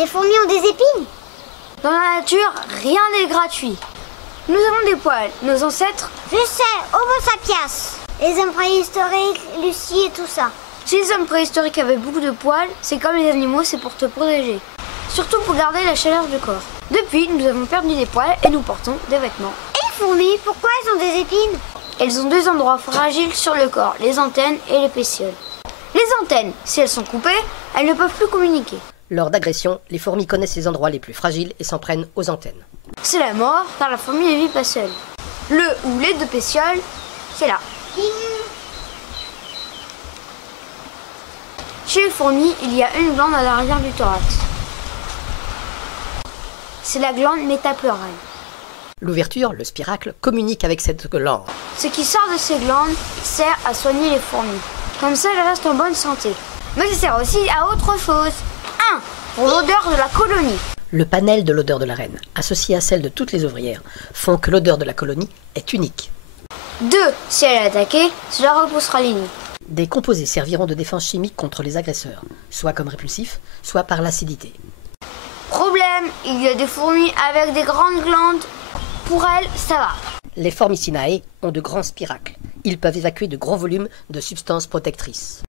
Les fourmis ont des épines? Dans la nature, rien n'est gratuit. Nous avons des poils, nos ancêtres... Je sais, Homo sapiens. Les hommes préhistoriques, Lucie et tout ça. Si les hommes préhistoriques avaient beaucoup de poils, c'est comme les animaux, c'est pour te protéger. Surtout pour garder la chaleur du corps. Depuis, nous avons perdu des poils et nous portons des vêtements. Et les fourmis, pourquoi elles ont des épines? Elles ont deux endroits fragiles sur le corps, les antennes et les pétioles. Les antennes, si elles sont coupées, elles ne peuvent plus communiquer. Lors d'agression, les fourmis connaissent les endroits les plus fragiles et s'en prennent aux antennes. C'est la mort, car la fourmi ne vit pas seule. Le ou les deux pétioles, c'est là. Chez les fourmis, il y a une glande à l'arrière du thorax. C'est la glande métapleurale. L'ouverture, le spiracle, communique avec cette glande. Ce qui sort de ces glandes sert à soigner les fourmis. Comme ça, elles restent en bonne santé. Mais ça sert aussi à autre chose. 1. Pour l'odeur de la colonie. Le panel de l'odeur de la reine, associé à celle de toutes les ouvrières, font que l'odeur de la colonie est unique. 2. Si elle est attaquée, cela repoussera l'ennemi. Des composés serviront de défense chimique contre les agresseurs, soit comme répulsifs, soit par l'acidité. Problème, il y a des fourmis avec des grandes glandes. Pour elles, ça va. Les Formicinae ont de grands spiracles. Ils peuvent évacuer de gros volumes de substances protectrices.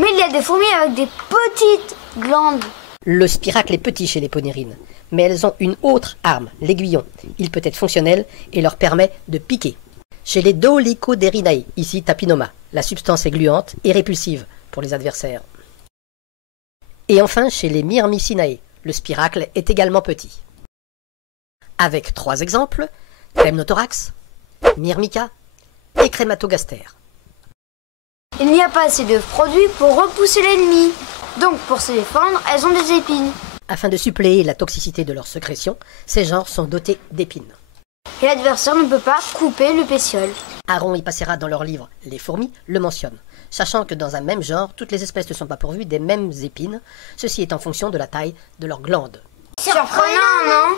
Mais il y a des fourmis avec des petites glandes. Le spiracle est petit chez les ponérines, mais elles ont une autre arme, l'aiguillon. Il peut être fonctionnel et leur permet de piquer. Chez les Dolichoderinae, ici Tapinoma, la substance est gluante et répulsive pour les adversaires. Et enfin chez les Myrmicinae, le spiracle est également petit. Avec 3 exemples, Temnothorax, Myrmica et Crématogaster. Il n'y a pas assez de produits pour repousser l'ennemi. Donc pour se défendre, elles ont des épines. Afin de suppléer la toxicité de leur sécrétion, ces genres sont dotés d'épines. Et l'adversaire ne peut pas couper le pétiole. Aron y passera dans leur livre Les fourmis le mentionne, sachant que dans un même genre, toutes les espèces ne sont pas pourvues des mêmes épines, ceci est en fonction de la taille de leurs glandes. Surprenant, non?